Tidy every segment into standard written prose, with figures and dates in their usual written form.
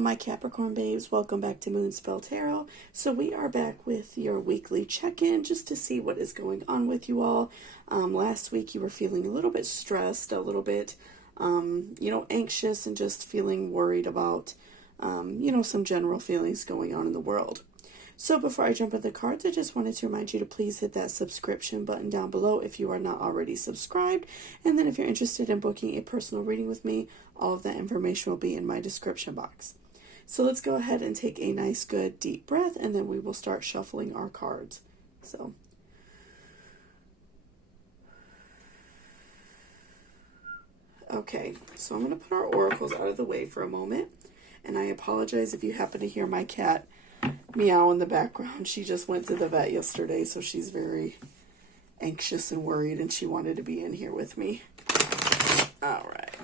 my Capricorn babes, welcome back to Moonspell Tarot. So we are back with your weekly check-in just to see what is going on with you all. Last week you were feeling a little bit stressed, a little bit, anxious and just feeling worried about, some general feelings going on in the world. So before I jump into the cards, I just wanted to remind you to please hit that subscription button down below if you are not already subscribed. And then if you're interested in booking a personal reading with me, all of that information will be in my description box. So let's go ahead and take a nice, good, deep breath, and then we will start shuffling our cards. Okay, so I'm going to put our oracles out of the way for a moment. And I apologize if you happen to hear my cat meow in the background. She just went to the vet yesterday, so she's very anxious and worried, and she wanted to be in here with me. All right.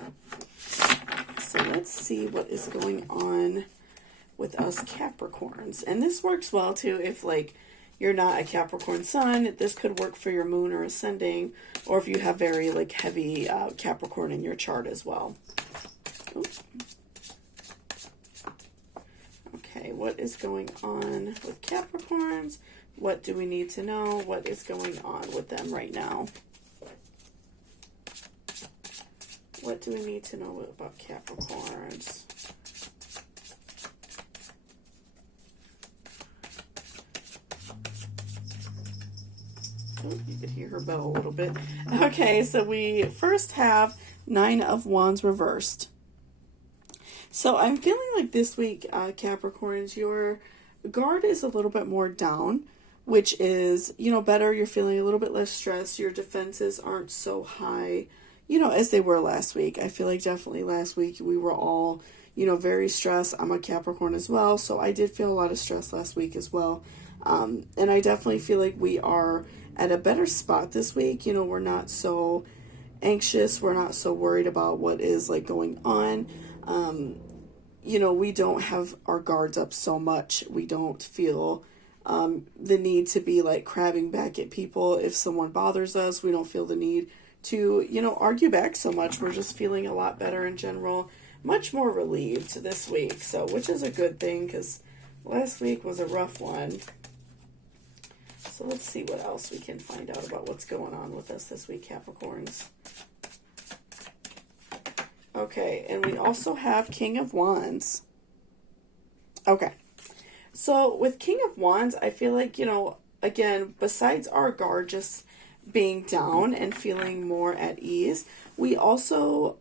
So let's see what is going on with us Capricorns. And this works well, too, if, you're not a Capricorn sun. This could work for your moon or ascending, or if you have very, heavy Capricorn in your chart as well. Oops. Okay, what is going on with Capricorns? What do we need to know? What is going on with them right now? What do we need to know about Capricorns? Oh, you could hear her bell a little bit. Okay, so we first have Nine of Wands reversed. So I'm feeling like this week, Capricorns, your guard is a little bit more down, which is, better. You're feeling a little bit less stressed. Your defenses aren't so high, as they were last week. I feel like definitely last week we were all, very stressed. I'm a Capricorn as well, so I did feel a lot of stress last week as well. And I definitely feel like we are at a better spot this week. We're not so anxious. We're not so worried about what is, going on. We don't have our guards up so much. We don't feel the need to be crabbing back at people if someone bothers us. We don't feel the need to, argue back so much. We're just feeling a lot better in general, much more relieved this week. So, which is a good thing because last week was a rough one. So let's see what else we can find out about what's going on with us this week, Capricorns. Okay, and we also have King of Wands. Okay, so with King of Wands, I feel like, again, besides our guard just being down and feeling more at ease, we also,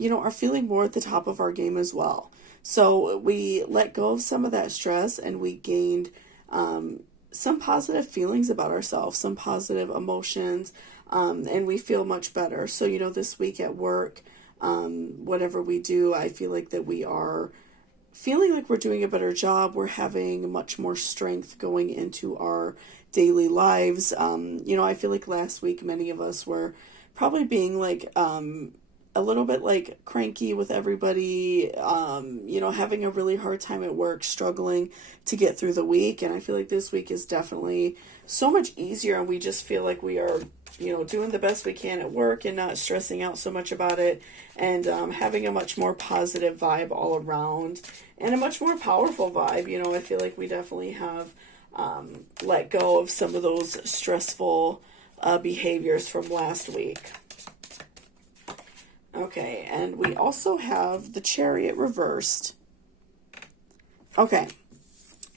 are feeling more at the top of our game as well. So we let go of some of that stress and we gained some positive feelings about ourselves, some positive emotions, and we feel much better. So, this week at work, whatever we do, I feel like that we are feeling like we're doing a better job. We're having much more strength going into our daily lives. I feel like last week many of us were probably being a little bit cranky with everybody, having a really hard time at work, struggling to get through the week. And I feel like this week is definitely so much easier, and we just feel like we are doing the best we can at work and not stressing out so much about it, and having a much more positive vibe all around and a much more powerful vibe. I feel like we definitely have let go of some of those stressful behaviors from last week. Okay, and we also have the Chariot reversed. Okay,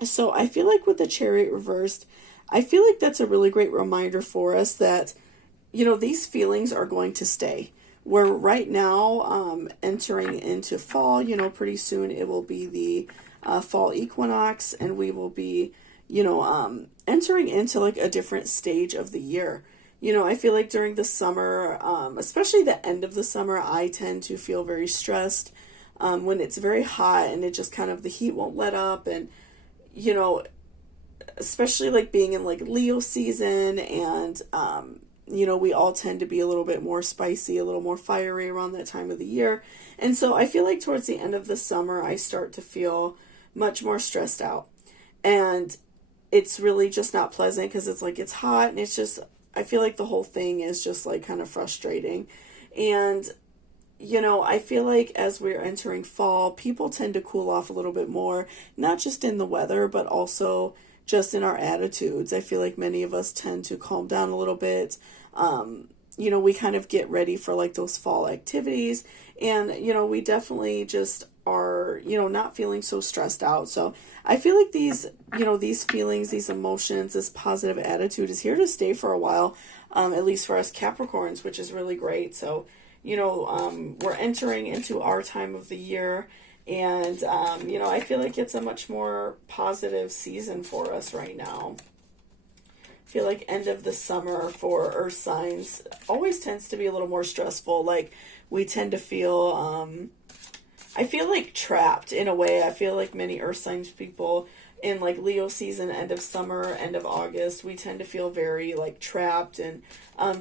so I feel like with the Chariot reversed, I feel like that's a really great reminder for us that, these feelings are going to stay. We're right now entering into fall. Pretty soon it will be the fall equinox, and we will be, entering into a different stage of the year. I feel like during the summer, especially the end of the summer, I tend to feel very stressed when it's very hot and it just kind of, the heat won't let up. And, especially being in Leo season, and, we all tend to be a little bit more spicy, a little more fiery around that time of the year. And so I feel like towards the end of the summer, I start to feel much more stressed out. And it's really just not pleasant because it's hot, and it's just, I feel like the whole thing is just kind of frustrating. And, I feel like as we're entering fall, people tend to cool off a little bit more, not just in the weather, but also just in our attitudes. I feel like many of us tend to calm down a little bit. We kind of get ready for like those fall activities, and, we definitely just are, not feeling so stressed out. So I feel like these feelings, these emotions, this positive attitude is here to stay for a while, at least for us Capricorns, which is really great. So, we're entering into our time of the year, and, I feel like it's a much more positive season for us right now. I feel like end of the summer for earth signs always tends to be a little more stressful. Like, we tend to feel, I feel like trapped in a way. I feel like many earth signs people in like Leo season, end of summer, end of August, we tend to feel very like trapped and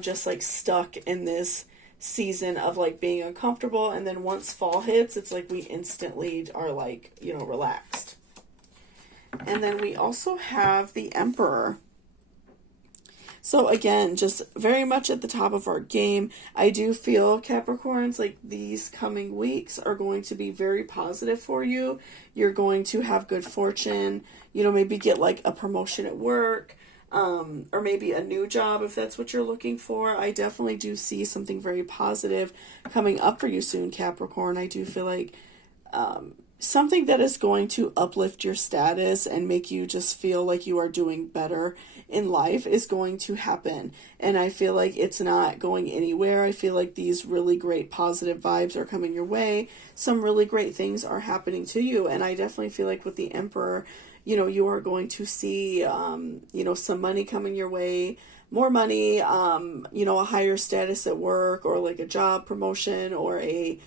just like stuck in this season of like being uncomfortable. And then once fall hits, it's like we instantly are like, relaxed. And then we also have the Emperor. So again, just very much at the top of our game. I do feel, Capricorns, like these coming weeks are going to be very positive for you. You're going to have good fortune, maybe get like a promotion at work, or maybe a new job if that's what you're looking for. I definitely do see something very positive coming up for you soon, Capricorn. I do feel like something that is going to uplift your status and make you just feel like you are doing better in life is going to happen. And I feel like it's not going anywhere. I feel like these really great positive vibes are coming your way. Some really great things are happening to you. And I definitely feel like with the Emperor, you are going to see, some money coming your way, more money, a higher status at work, or like a job promotion, or a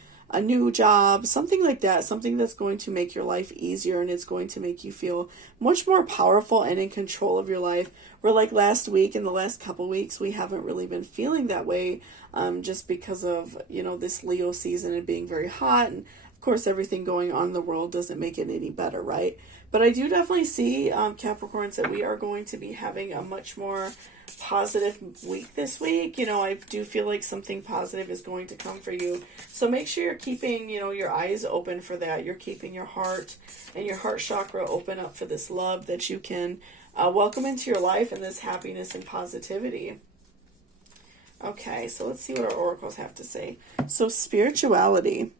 new job, something like that, something that's going to make your life easier, and it's going to make you feel much more powerful and in control of your life. Where like last week and the last couple weeks, we haven't really been feeling that way, just because of, this Leo season and being very hot. And of course, everything going on in the world doesn't make it any better, right? But I do definitely see, Capricorns, that we are going to be having a much more positive week this week. I do feel like something positive is going to come for you. So make sure you're keeping, your eyes open for that. You're keeping your heart and your heart chakra open up for this love that you can welcome into your life, and this happiness and positivity. Okay, so let's see what our oracles have to say. So spirituality.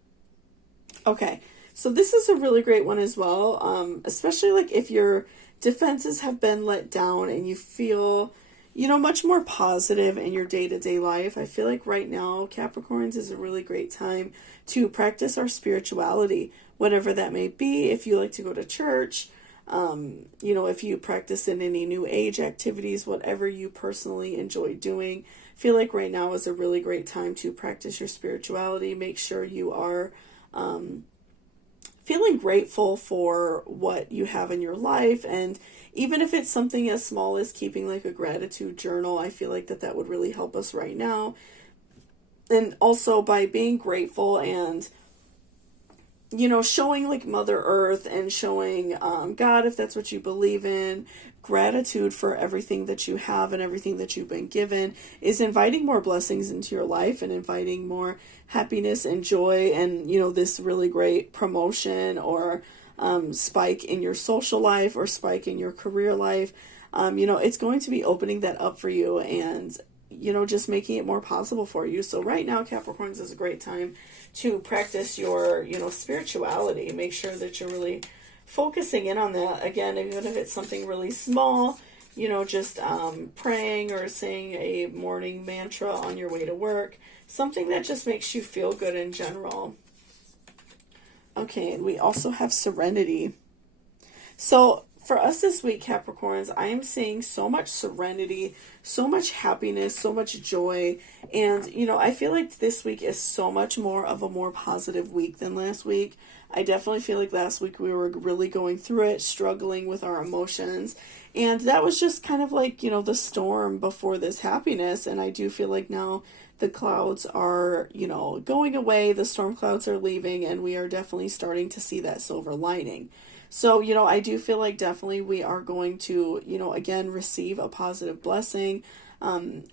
Okay, so this is a really great one as well, especially like if your defenses have been let down and you feel, much more positive in your day-to-day life. I feel like right now, Capricorns, is a really great time to practice our spirituality, whatever that may be. If you like to go to church, if you practice in any new age activities, whatever you personally enjoy doing, I feel like right now is a really great time to practice your spirituality. Make sure you are feeling grateful for what you have in your life. And even if it's something as small as keeping like a gratitude journal, I feel like that would really help us right now. And also by being grateful and, showing like Mother Earth and showing God, if that's what you believe in, gratitude for everything that you have and everything that you've been given, is inviting more blessings into your life and inviting more happiness and joy and, this really great promotion or spike in your social life or spike in your career life. It's going to be opening that up for you and, just making it more possible for you. So right now, Capricorns, is a great time to practice your, spirituality. Make sure that you're really focusing in on that. Again, even if it's something really small, just praying or saying a morning mantra on your way to work, something that just makes you feel good in general. Okay, and we also have serenity. So for us this week, Capricorns, I am seeing so much serenity, so much happiness, so much joy. And, I feel like this week is so much more of a more positive week than last week. I definitely feel like last week we were really going through it, struggling with our emotions. And that was just kind of like, the storm before this happiness. And I do feel like now the clouds are, going away, the storm clouds are leaving, and we are definitely starting to see that silver lining. So, I do feel like definitely we are going to, again, receive a positive blessing.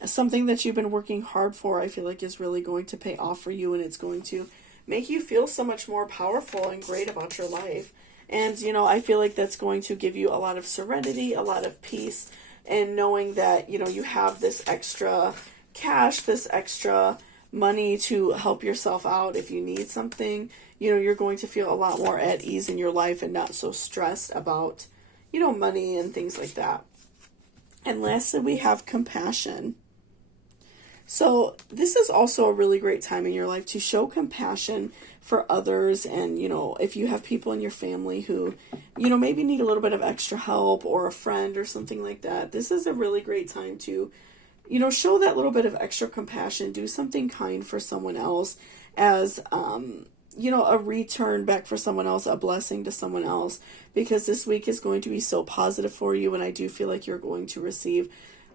Something that you've been working hard for, I feel like is really going to pay off for you, and it's going to make you feel so much more powerful and great about your life. And, I feel like that's going to give you a lot of serenity, a lot of peace, and knowing that, you have this extra cash, this extra money to help yourself out if you need something. You're going to feel a lot more at ease in your life and not so stressed about, money and things like that. And lastly, we have compassion. So this is also a really great time in your life to show compassion for others. And, if you have people in your family who, maybe need a little bit of extra help, or a friend or something like that, this is a really great time to, show that little bit of extra compassion, do something kind for someone else as, a return back for someone else, a blessing to someone else, because this week is going to be so positive for you. And I do feel like you're going to receive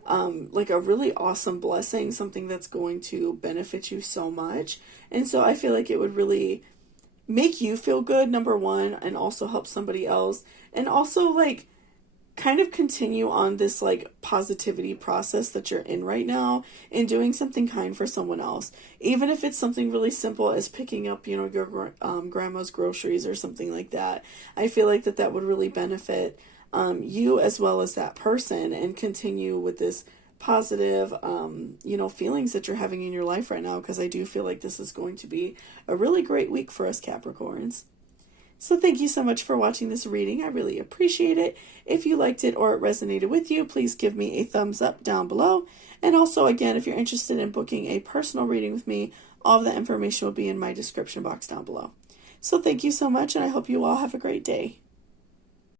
like a really awesome blessing, something that's going to benefit you so much. And so I feel like it would really make you feel good, number one, and also help somebody else. And also like kind of continue on this like positivity process that you're in right now and doing something kind for someone else. Even if it's something really simple as picking up, your grandma's groceries or something like that. I feel like that would really benefit you as well as that person, and continue with this positive, feelings that you're having in your life right now, because I do feel like this is going to be a really great week for us Capricorns. So thank you so much for watching this reading. I really appreciate it. If you liked it or it resonated with you, please give me a thumbs up down below. And also, again, if you're interested in booking a personal reading with me, all of the information will be in my description box down below. So thank you so much, and I hope you all have a great day.